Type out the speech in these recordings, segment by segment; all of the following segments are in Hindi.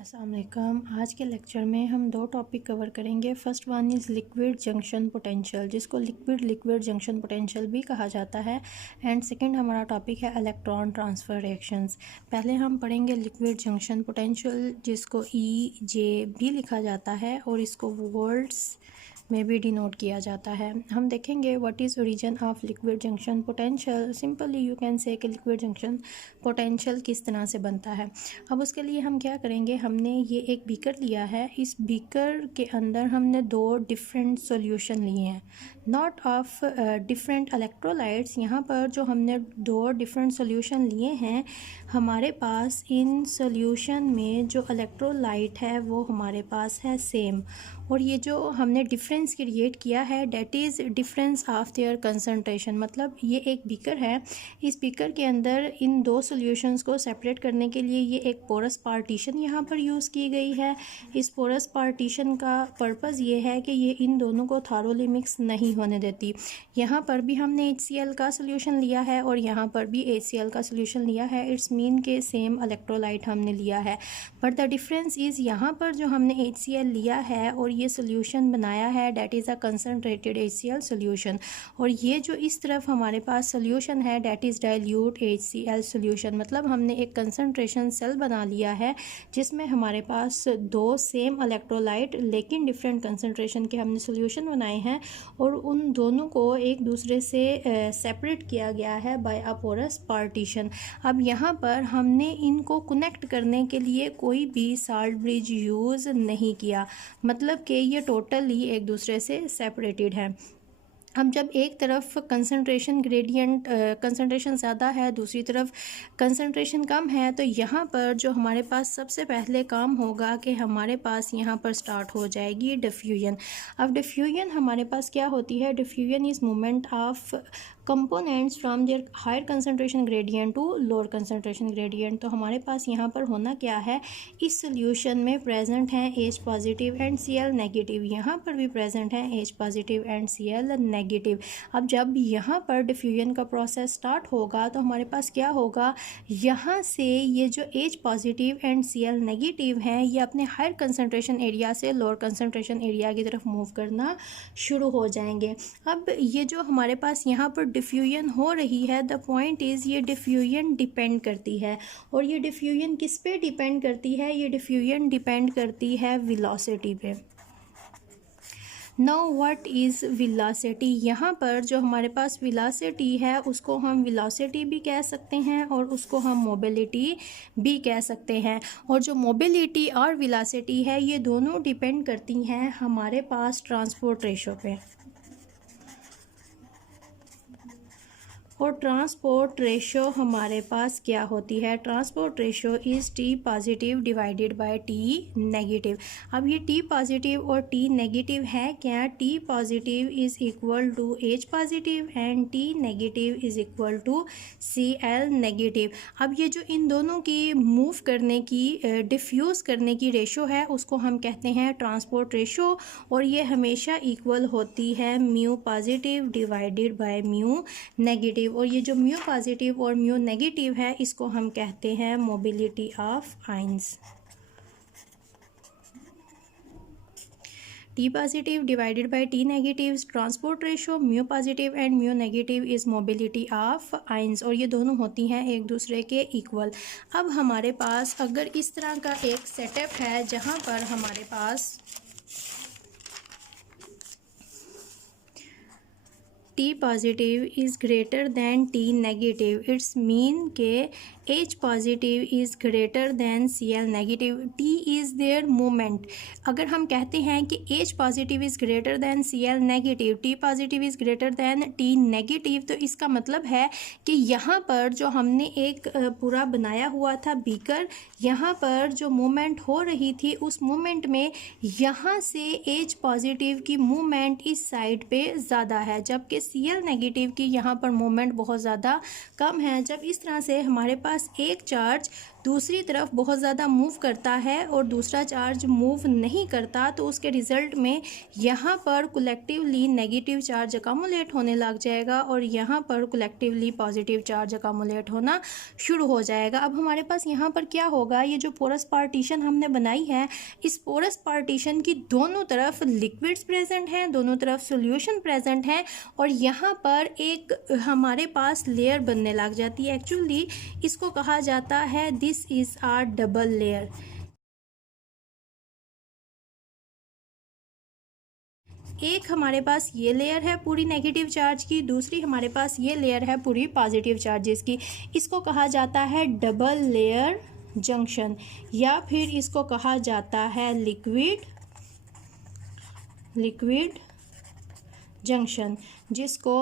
अस्सलाम वालेकुम। आज के लेक्चर में हम दो टॉपिक कवर करेंगे। First one is liquid junction potential, जिसको लिक्विड जंक्शन पोटेंशियल भी कहा जाता है। एंड सेकंड हमारा टॉपिक है इलेक्ट्रॉन ट्रांसफ़र रिएक्शंस। पहले हम पढ़ेंगे लिक्विड जंक्शन पोटेंशियल, जिसको EJ भी लिखा जाता है और इसको वोल्ट्स में भी डिनोट किया जाता है। हम देखेंगे what is origin of liquid junction potential. Simply you can say कि लिक्विड जंक्शन पोटेंशियल किस तरह से बनता है। अब उसके लिए हम क्या करेंगे, हमने ये एक बीकर लिया है। इस बीकर के अंदर हमने दो डिफरेंट सॉल्यूशन लिए हैं, नॉट ऑफ डिफरेंट इलेक्ट्रोलाइट्स। यहाँ पर जो हमने दो डिफरेंट सॉल्यूशन लिए हैं, हमारे पास इन सॉल्यूशन में जो इलेक्ट्रोलाइट है वो हमारे पास है सेम, और ये जो हमने डिफरेंस क्रिएट किया है that is difference of their concentration. मतलब ये एक बीकर है, इस बीकर के अंदर इन दो सॉल्यूशंस को सेपरेट करने के लिए ये एक पोरस पार्टीशन यहाँ पर यूज़ की गई है। इस पोरस पार्टीशन का पर्पज़ ये है कि ये इन दोनों को थारोली मिक्स नहीं होने देती। यहाँ पर भी हमने HCl का सोल्यूशन लिया है और यहाँ पर भी HCl का सोल्यूशन लिया है। इट्स मीन के सेम इलेक्ट्रोलाइट हमने लिया है, बट द डिफरेंस इज़ यहाँ पर जो हमने HCl लिया है और ये सोल्यूशन बनाया है that is a concentrated HCl solution, और ये जो इस तरफ हमारे पास सोल्यूशन है that is dilute HCl solution. मतलब हमने एक कंसनट्रेशन सेल बना लिया है जिसमें हमारे पास दो सेम इलेक्ट्रोलाइट लेकिन डिफरेंट कंसनट्रेशन के हमने सोल्यूशन बनाए हैं, और उन दोनों को एक दूसरे से सेपरेट किया गया है बाय अ पोरस पार्टीशन। अब यहाँ पर हमने इनको कनेक्ट करने के लिए कोई भी साल्ट ब्रिज यूज़ नहीं किया, मतलब कि ये टोटली एक दूसरे से सेपरेटेड है। अब जब एक तरफ कंसंट्रेशन ग्रेडियंट कंसंट्रेशन ज़्यादा है, दूसरी तरफ कंसंट्रेशन कम है, तो यहाँ पर जो हमारे पास सबसे पहले काम होगा कि हमारे पास यहाँ पर स्टार्ट हो जाएगी डिफ्यूजन। अब डिफ्यूजन हमारे पास क्या होती है, diffusion is movement of components from there higher concentration gradient to lower concentration gradient. तो हमारे पास यहाँ पर होना क्या है, इस सोल्यूशन में प्रेजेंट हैं H positive and Cl negative, यहाँ पर भी प्रेजेंट हैं H positive and Cl negative. अब जब यहाँ पर डिफ्यूजन का प्रोसेस स्टार्ट होगा तो हमारे पास क्या होगा, यहाँ से ये जो H positive and Cl negative हैं ये अपने हायर कंसंट्रेशन एरिया से लोअर कंसंट्रेशन एरिया की तरफ मूव करना शुरू हो जाएंगे। अब ये जो हमारे पास यहाँ पर डिफ्यूजन हो रही है, द पॉइंट इज़ ये डिफ्यूजन डिपेंड करती है, और ये डिफ्यूजन किस पे डिपेंड करती है, ये डिफ्यूजन डिपेंड करती है वेलोसिटी पे। नाउ व्हाट इज़ वेलोसिटी, यहाँ पर जो हमारे पास वेलोसिटी है उसको हम वेलोसिटी भी कह सकते हैं और उसको हम मोबिलिटी भी कह सकते हैं। और जो मोबिलिटी और वेलोसिटी है ये दोनों डिपेंड करती हैं हमारे पास ट्रांसपोर्ट रेशो पे, और ट्रांसपोर्ट रेशो हमारे पास क्या होती है, transport ratio is T positive divided by T negative. अब ये T पॉजिटिव और T नेगेटिव है क्या, T positive is equal to H positive and T negative is equal to Cl negative. अब ये जो इन दोनों की मूव करने की डिफ्यूज़ करने की रेशो है उसको हम कहते हैं ट्रांसपोर्ट रेशो, और ये हमेशा इक्वल होती है mu positive divided by mu negative. और ये जो म्यू पॉजिटिव और म्यू नेगेटिव है इसको हम कहते हैं mobility of ions. T positive divided by T negative is transport ratio, mu positive and mu negative is mobility of ions, और ये दोनों होती हैं एक दूसरे के इक्वल। अब हमारे पास अगर इस तरह का एक सेटअप है जहाँ पर हमारे पास T positive is greater than T negative, it's mean के H positive is greater than Cl negative, T is their moment। अगर हम कहते हैं कि H positive is greater than Cl negative, T positive is greater than T negative, तो इसका मतलब है कि यहाँ पर जो हमने एक पूरा बनाया हुआ था बीकर, यहाँ पर जो मूवमेंट हो रही थी उस मूवमेंट में यहाँ से H पॉजिटिव की मूवमेंट इस साइड पे ज़्यादा है, जबकि Cl नेगेटिव की यहाँ पर मूवमेंट बहुत ज़्यादा कम है। जब इस तरह से हमारे पास एक चार्ज दूसरी तरफ बहुत ज़्यादा मूव करता है और दूसरा चार्ज मूव नहीं करता, तो उसके रिज़ल्ट में यहाँ पर कलेक्टिवली नेगेटिव चार्ज अकामुलेट होने लग जाएगा और यहाँ पर कलेक्टिवली पॉजिटिव चार्ज अकामुलेट होना शुरू हो जाएगा। अब हमारे पास यहाँ पर क्या होगा, ये जो पोरस पार्टीशन हमने बनाई है, इस पोरस पार्टीशन की दोनों तरफ लिक्विड्स प्रेजेंट हैं, दोनों तरफ सॉल्यूशन प्रेजेंट हैं और यहाँ पर एक हमारे पास लेयर बनने लग जाती है। एक्चुअली इसको कहा जाता है this is our double layer. एक हमारे पास ये लेयर है पूरी नेगेटिव चार्ज की, दूसरी हमारे पास ये लेयर है पूरी पॉजिटिव चार्जेस की। इसको कहा जाता है डबल लेयर जंक्शन या फिर इसको कहा जाता है लिक्विड जंक्शन, जिसको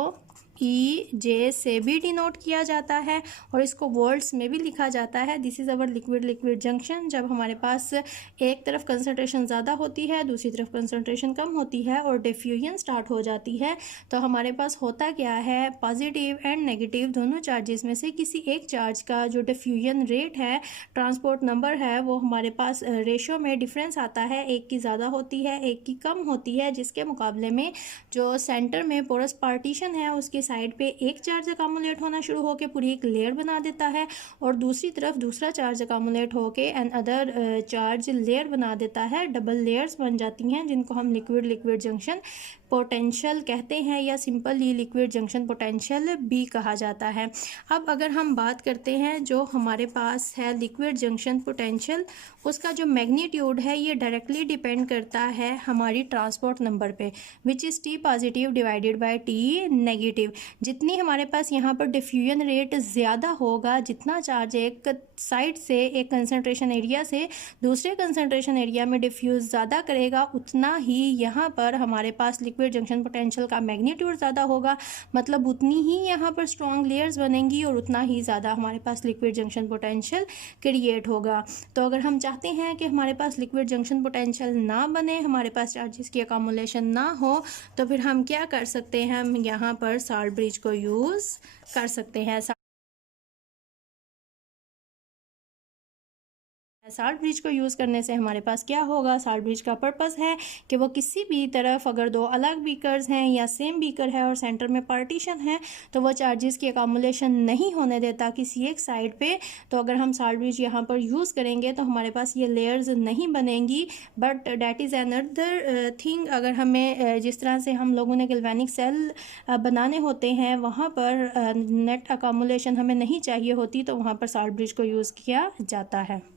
EJ से भी डिनोट किया जाता है और इसको वर्ड्स में भी लिखा जाता है। This is our liquid junction. जब हमारे पास एक तरफ कंसंट्रेशन ज़्यादा होती है, दूसरी तरफ कंसंट्रेशन कम होती है और डिफ्यूजन स्टार्ट हो जाती है, तो हमारे पास होता क्या है, पॉजिटिव एंड नेगेटिव दोनों चार्जेस में से किसी एक चार्ज का जो डिफ्यूजन रेट है, ट्रांसपोर्ट नंबर है, वो हमारे पास रेशो में डिफरेंस आता है। एक की ज़्यादा होती है, एक की कम होती है, जिसके मुकाबले में जो सेंटर में पोरस पार्टीशन है उसकी साइड पे एक चार्ज अकामुलेट होना शुरू होकर पूरी एक लेयर बना देता है और दूसरी तरफ दूसरा चार्ज अकामुलेट होकर एन अदर चार्ज लेयर बना देता है। डबल लेयर्स बन जाती हैं जिनको हम लिक्विड जंक्शन पोटेंशियल कहते हैं या सिंपली लिक्विड जंक्शन पोटेंशियल भी कहा जाता है। अब अगर हम बात करते हैं जो हमारे पास है लिक्विड जंक्शन पोटेंशियल, उसका जो मैग्नीट्यूड है ये डायरेक्टली डिपेंड करता है हमारी ट्रांसपोर्ट नंबर पे, which is T positive divided by T negative. जितनी हमारे पास यहाँ पर डिफ्यूजन रेट ज़्यादा होगा, जितना चार्ज एक साइड से एक कंसंट्रेशन एरिया से दूसरे कंसंट्रेशन एरिया में डिफ्यूज़ ज़्यादा करेगा, उतना ही यहाँ पर हमारे पास लिक्विड जंक्शन पोटेंशियल का मैग्नीट्यूड ज़्यादा होगा। मतलब उतनी ही यहाँ पर स्ट्रॉन्ग लेयर्स बनेंगी और उतना ही ज़्यादा हमारे पास लिक्विड जंक्शन पोटेंशियल क्रिएट होगा। तो अगर हम चाहते हैं कि हमारे पास लिक्विड जंक्शन पोटेंशियल ना बने, हमारे पास चार्जेस की अकामुलेशन ना हो, तो फिर हम क्या कर सकते हैं, हम यहाँ पर साल्ट ब्रिज को यूज़ कर सकते हैं। साल्ट ब्रिज को यूज़ करने से हमारे पास क्या होगा, साल्ट ब्रिज का पर्पस है कि वो किसी भी तरफ अगर दो अलग बीकर्स हैं या सेम बीकर है और सेंटर में पार्टीशन है, तो वो चार्जेस की अकामुलेशन नहीं होने देता किसी एक साइड पे। तो अगर हम साल्ट ब्रिज यहाँ पर यूज़ करेंगे तो हमारे पास ये लेयर्स नहीं बनेंगी। But that is another thing, अगर हमें जिस तरह से हम लोगों ने गैल्वेनिक सेल बनाने होते हैं वहाँ पर नेट अकामुलेशन हमें नहीं चाहिए होती, तो वहाँ पर साल्ट ब्रिज को यूज़ किया जाता है।